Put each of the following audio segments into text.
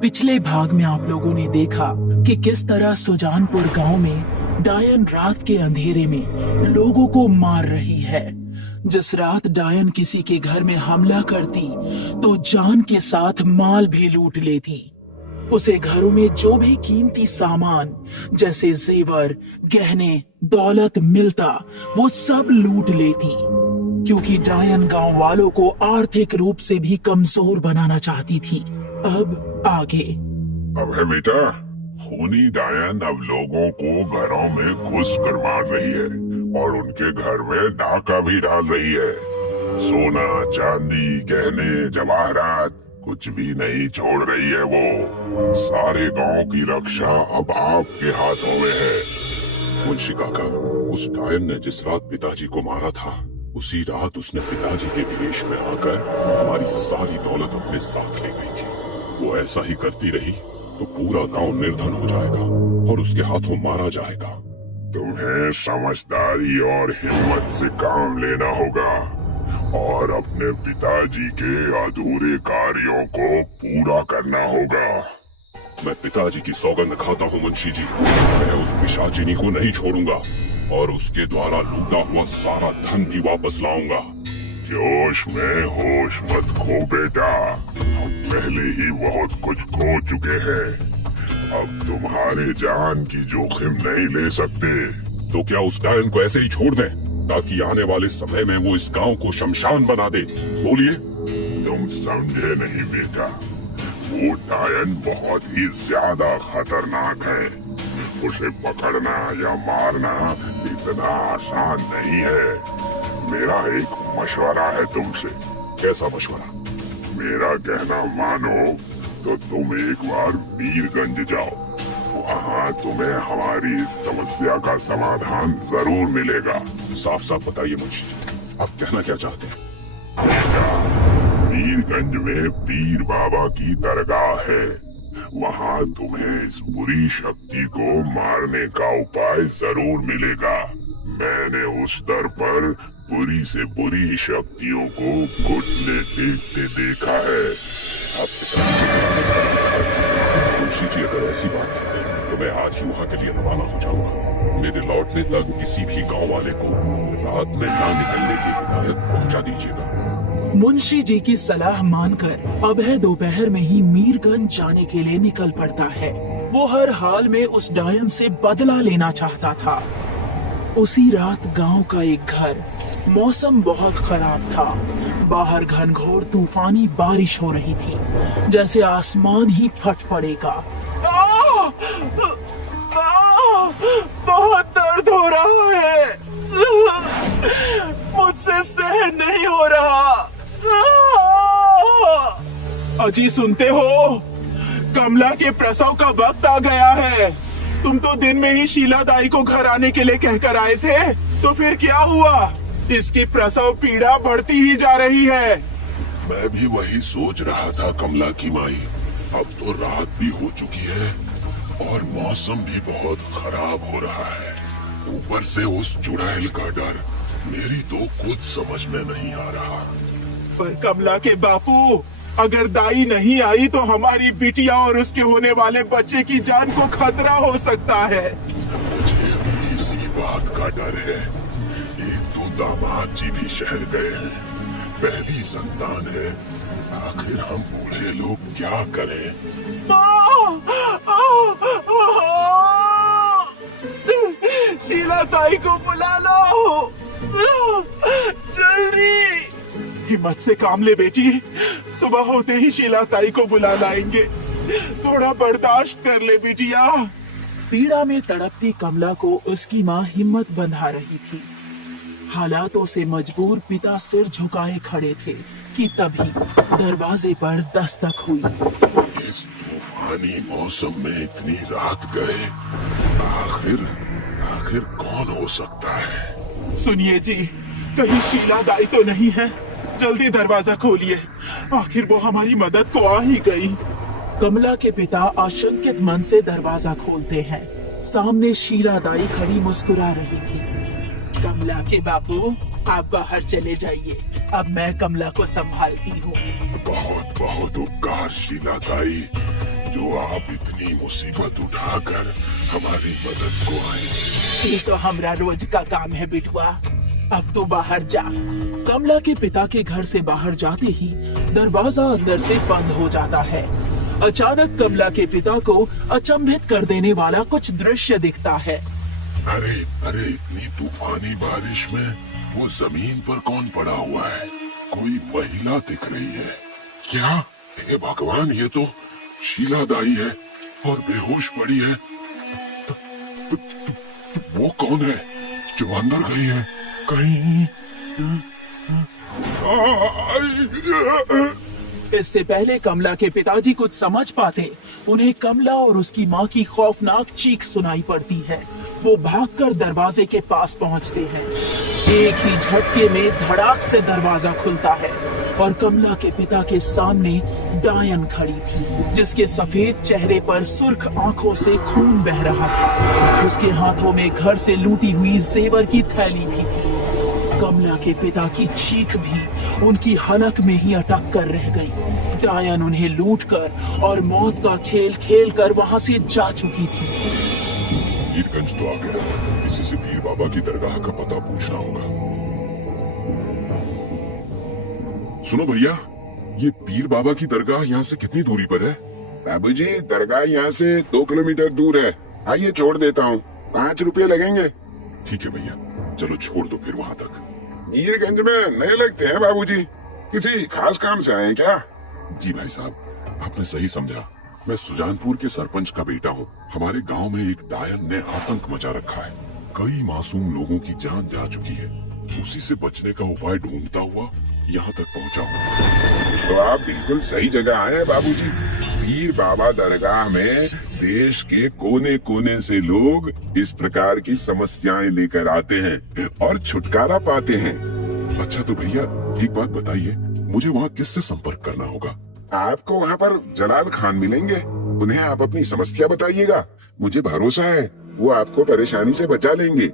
पिछले भाग में आप लोगों ने देखा कि किस तरह सुजानपुर गांव में डायन रात के अंधेरे में लोगों को मार रही है। जिस रात डायन किसी के घर में हमला करती तो जान के साथ माल भी लूट लेती। उसे घरों में जो भी कीमती सामान जैसे जेवर, गहने, दौलत मिलता वो सब लूट लेती, क्योंकि डायन गांव वालों को आर्थिक रूप से भी कमजोर बनाना चाहती थी। अब आगे। अब है बेटा, खूनी डायन अब लोगों को घरों में घुस कर मार रही है और उनके घर में डाका भी डाल रही है। सोना, चांदी, गहने, जवाहरात कुछ भी नहीं छोड़ रही है वो। सारे गांव की रक्षा अब आपके हाथों में है। मुंशी काका, उस डायन ने जिस रात पिताजी को मारा था, उसी रात उसने पिताजी के वेश में आकर हमारी सारी दौलत अपने साथ ले गई थी। वो ऐसा ही करती रही तो पूरा गांव निर्धन हो जाएगा और उसके हाथों मारा जाएगा। तुम्हें समझदारी और हिम्मत से काम लेना होगा और अपने पिताजी के अधूरे कार्यों को पूरा करना होगा। मैं पिताजी की सौगंध खाता हूँ मुंशी जी, मैं उस पिशाचिनी को नहीं छोड़ूंगा और उसके द्वारा लूटा हुआ सारा धन भी वापस लाऊंगा। जोश में होश मत खो बेटा, हम पहले ही बहुत कुछ खो चुके हैं। अब तुम्हारे जान की जोखिम नहीं ले सकते। तो क्या उस डायन को ऐसे ही छोड़ दें ताकि आने वाले समय में वो इस गांव को शमशान बना दे? बोलिए। तुम समझे नहीं बेटा, वो डायन बहुत ही ज्यादा खतरनाक है। उसे पकड़ना या मारना इतना आसान नहीं है। मेरा एक मशवरा है तुमसे। कैसा मशवरा? मेरा कहना मानो तो तुम एक बार वीरगंज जाओ, वहाँ तुम्हें हमारी इस समस्या का समाधान जरूर मिलेगा। साफ साफ बताइए मुंशी जी, आप कहना क्या चाहते हैं? वीरगंज में पीर बाबा की दरगाह है, वहाँ तुम्हें इस बुरी शक्ति को मारने का उपाय जरूर मिलेगा। मैंने उस दर पर बुरी से बुरी शक्तियों को घुटने टेकते देखा है। मुंशी जी, अगर ऐसी बात है तो मैं आज ही वहाँ के लिए रवाना हो जाऊंगा। मेरे लौटने तक किसी भी गांव वाले को रात में ना निकलने की हिदायत पहुँचा दीजिएगा। मुंशी जी की सलाह मानकर अभय दोपहर में ही मीरगंज जाने के लिए निकल पड़ता है। वो हर हाल में उस डायन से बदला लेना चाहता था। उसी रात गांव का एक घर, मौसम बहुत खराब था। बाहर घनघोर तूफानी बारिश हो रही थी, जैसे आसमान ही फट पड़ेगा। बहुत दर्द हो रहा है, मुझसे सहन नहीं हो रहा। अजी सुनते हो, कमला के प्रसव का वक्त आ गया है। तुम तो दिन में ही शीला दाई को घर आने के लिए कहकर आए थे, तो फिर क्या हुआ? इसकी प्रसव पीड़ा बढ़ती ही जा रही है। मैं भी वही सोच रहा था कमला की माई। अब तो रात भी हो चुकी है और मौसम भी बहुत खराब हो रहा है। ऊपर से उस चुड़ैल का डर, मेरी तो खुद समझ में नहीं आ रहा। पर कमला के बापू, अगर दाई नहीं आई तो हमारी बिटिया और उसके होने वाले बच्चे की जान को खतरा हो सकता है। मुझे भी इसी बात का डर है। एक तो दामाद जी भी शहर गए हैं, पहली संतान है। आखिर हम बूढ़े लोग क्या करें? शीला ताई को बुला लो जल्दी। हिम्मत से काम ले बेटी, सुबह होते ही शीला ताई को बुला लाएंगे। थोड़ा बर्दाश्त कर ले बिटिया। पीड़ा में तड़पती कमला को उसकी माँ हिम्मत बंधा रही थी। हालातों से मजबूर पिता सिर झुकाए खड़े थे कि तभी दरवाजे पर दस्तक हुई। इस तूफानी मौसम में इतनी रात गए, आखिर कौन हो सकता है? सुनिए जी, कहीं शीला दाई तो नहीं है? जल्दी दरवाजा खोलिए, आखिर वो हमारी मदद को आ ही गई। कमला के पिता आशंकित मन से दरवाजा खोलते हैं। सामने शीला दाई खड़ी मुस्कुरा रही थी। कमला के बापू, आप बाहर चले जाइए, अब मैं कमला को संभालती हूँ। बहुत बहुत उपकार शीला ताई, जो आप इतनी मुसीबत उठाकर हमारी मदद को आए। ये तो हमरा रोज का काम है बिटुआ। अब तो बाहर जा। कमला के पिता के घर से बाहर जाते ही दरवाजा अंदर से बंद हो जाता है। अचानक कमला के पिता को अचंभित कर देने वाला कुछ दृश्य दिखता है। अरे अरे, इतनी तूफानी बारिश में वो जमीन पर कौन पड़ा हुआ है? कोई महिला दिख रही है। क्या? हे भगवान, ये तो शीला दाई है और बेहोश पड़ी है। वो कौन है जो अंदर गई है? कहीं इससे पहले कमला के पिताजी कुछ समझ पाते, उन्हें कमला और उसकी माँ की खौफनाक चीख सुनाई पड़ती है। वो भागकर दरवाजे के पास पहुंचते हैं। एक ही झटके में धड़ाक से दरवाजा खुलता है और कमला के पिता के सामने डायन खड़ी थी, जिसके सफेद चेहरे पर सुर्ख आंखों से खून बह रहा था। उसके हाथों में घर से लूटी हुई जेवर की थैली भी थी। कमला के पिता की चीख भी उनकी हलक में ही अटक कर रह गई। डायन उन्हें लूटकर और मौत का खेल खेल कर वहां से जा चुकी थी। मीरगंज तो आ गया। किसी से पीर बाबा की दरगाह का पता पूछना होगा। सुनो भैया, ये पीर बाबा की दरगाह यहाँ से कितनी दूरी पर है? बाबूजी, दरगाह यहाँ से 2 किलोमीटर दूर है। आइए छोड़ देता हूँ, 5 रुपए लगेंगे। ठीक है भैया, चलो छोड़ दो फिर वहाँ तक। मीरगंज में नए लगते हैं बाबूजी, किसी खास काम से आए हैं क्या? जी भाई साहब, आपने सही समझा। मैं सुजानपुर के सरपंच का बेटा हूँ। हमारे गांव में एक डायन ने आतंक मचा रखा है। कई मासूम लोगों की जान जा चुकी है। उसी से बचने का उपाय ढूंढता हुआ यहाँ तक पहुँचा हूँ। तो आप बिल्कुल सही जगह आए हैं बाबूजी। पीर बाबा दरगाह में देश के कोने कोने से लोग इस प्रकार की समस्याएं लेकर आते हैं और छुटकारा पाते हैं। अच्छा तो भैया एक बात बताइए, मुझे वहाँ किससे संपर्क करना होगा? आपको वहाँ पर जलाल खान मिलेंगे। उन्हें आप अपनी समस्या बताइएगा। मुझे भरोसा है वो आपको परेशानी से बचा लेंगे।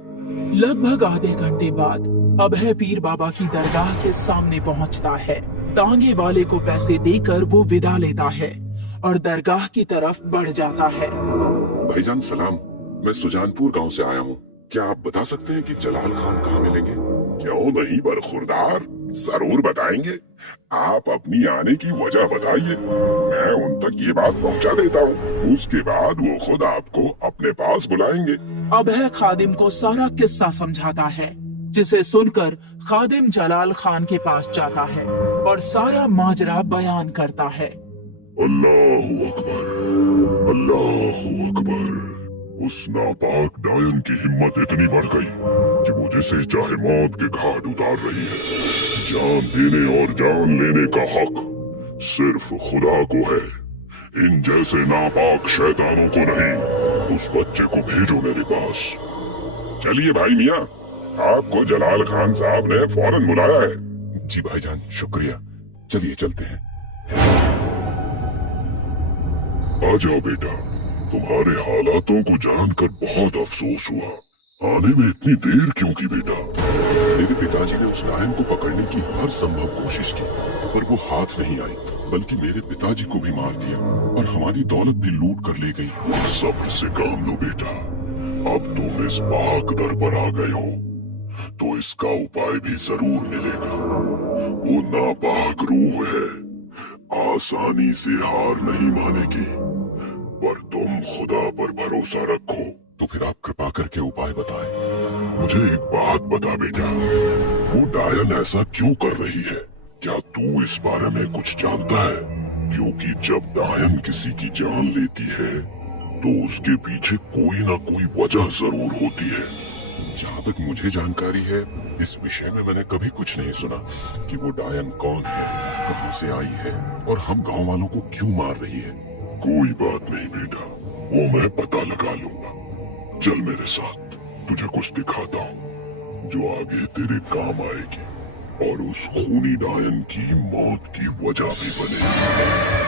लगभग आधे घंटे बाद अभय पीर बाबा की दरगाह के सामने पहुंचता है। तांगे वाले को पैसे देकर वो विदा लेता है और दरगाह की तरफ बढ़ जाता है। भाईजान सलाम, मैं सुजानपुर गांव से आया हूँ। क्या आप बता सकते हैं कि जलाल खान कहाँ मिलेंगे? क्यों नहीं बरखुरदार, जरूर बताएंगे। आप अपनी आने की वजह बताइए, मैं उन तक ये बात पहुंचा देता हूँ। उसके बाद वो खुद आपको अपने पास बुलाएंगे। अभय खादिम को सारा किस्सा समझाता है, जिसे सुनकर खादिम जलाल खान के पास जाता है और सारा माजरा बयान करता है। अल्लाहु अकबर, अल्लाहु अकबर। उस नापाक डायन की हिम्मत इतनी बढ़ गई कि वो जिसे चाहे मौत के घाट उतार रही है। जान देने और जान लेने का हक सिर्फ खुदा को है। इन जैसे नापाक शैतानों को नहीं। उस बच्चे को भेजो मेरे पास। चलिए भाई मियाँ, आपको जलाल खान साहब ने फौरन बुलाया है। जी भाईजान, शुक्रिया। चलिए चलते हैं। आ जाओ बेटा, तुम्हारे हालातों को जानकर बहुत अफसोस हुआ। आने में इतनी देर क्यों की बेटा? मेरे पिताजी ने उस डायन को पकड़ने की हर संभव कोशिश की, पर वो हाथ नहीं आई, बल्कि मेरे पिताजी को भी मार दिया और हमारी दौलत भी लूट कर ले गई। सब्र से काम लो बेटा। अब तुम इस पाक दर पर आ गए हो, तो इसका उपाय भी जरूर मिलेगा। वो नापाक रूह है, आसानी से हार नहीं मानेगी, पर तुम खुदा पर भरोसा रखो। तो फिर आप कृपा करके उपाय बताएं। मुझे एक बात बता बेटा, वो डायन ऐसा क्यों कर रही है? क्या तू इस बारे में कुछ जानता है? क्योंकि जब डायन किसी की जान लेती है तो उसके पीछे कोई ना कोई वजह जरूर होती है। जहाँ तक मुझे जानकारी है, इस विषय में मैंने कभी कुछ नहीं सुना कि वो डायन कौन है, कहाँ से आई है और हम गांव वालों को क्यों मार रही है। कोई बात नहीं बेटा, वो मैं पता लगा लूंगा। चल मेरे साथ, तुझे कुछ दिखाता हूँ जो आगे तेरे काम आएगी और उस खूनी डायन की मौत की वजह भी बनेगी।